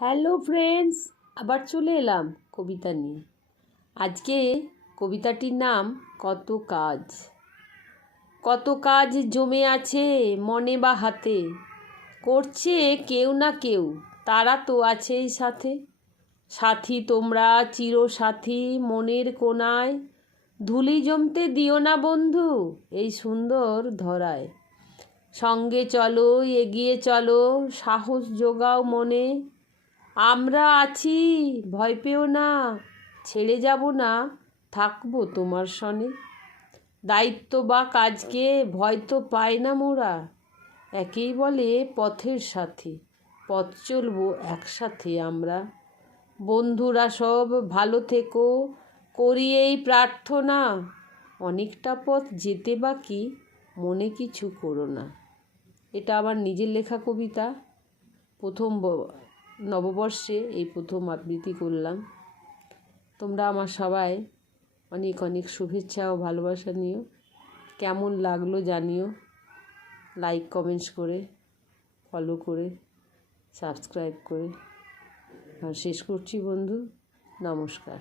Hello friends, আবার চলে এলাম কবিতা নিয়ে। আজকে কবিতাটির নাম কত কাজ। কত কাজ জমে আছে মনে বা হাতে, করছে কেউ না কেউ, তারা তো আছেই সাথে। সাথী তোমরা চিরসাথী মনের কোণায়, ধুলি জমতে দিও না বন্ধু এই সুন্দর ধরায়। সঙ্গে চলো এগিয়ে চলো, সাহস জোগাও মনে, আমরা আছি ভয় পেও না, ছেড়ে যাব না, থাকবো তোমার সনে। দায়িত্ব বা কাজকে ভয় তো পাই না মোরা, একেই বলে পথের সাথী, পথ চলবো একসাথে আমরা। বন্ধুরা সব ভালো থেকো, করি এই প্রার্থনা, অনেকটা পথ যেতে বাকি, মনে কিছু করো না। এটা আমার নিজের লেখা কবিতা। প্রথম নববর্ষে এই প্রথম আবৃত্তি করলাম। তোমরা আমার সবাই অনেক অনেক শুভেচ্ছা ও ভালোবাসা নিও। কেমন লাগলো জানিও, লাইক কমেন্টস করে, ফলো করে, সাবস্ক্রাইব করে। আর শেষ করছি বন্ধু, নমস্কার।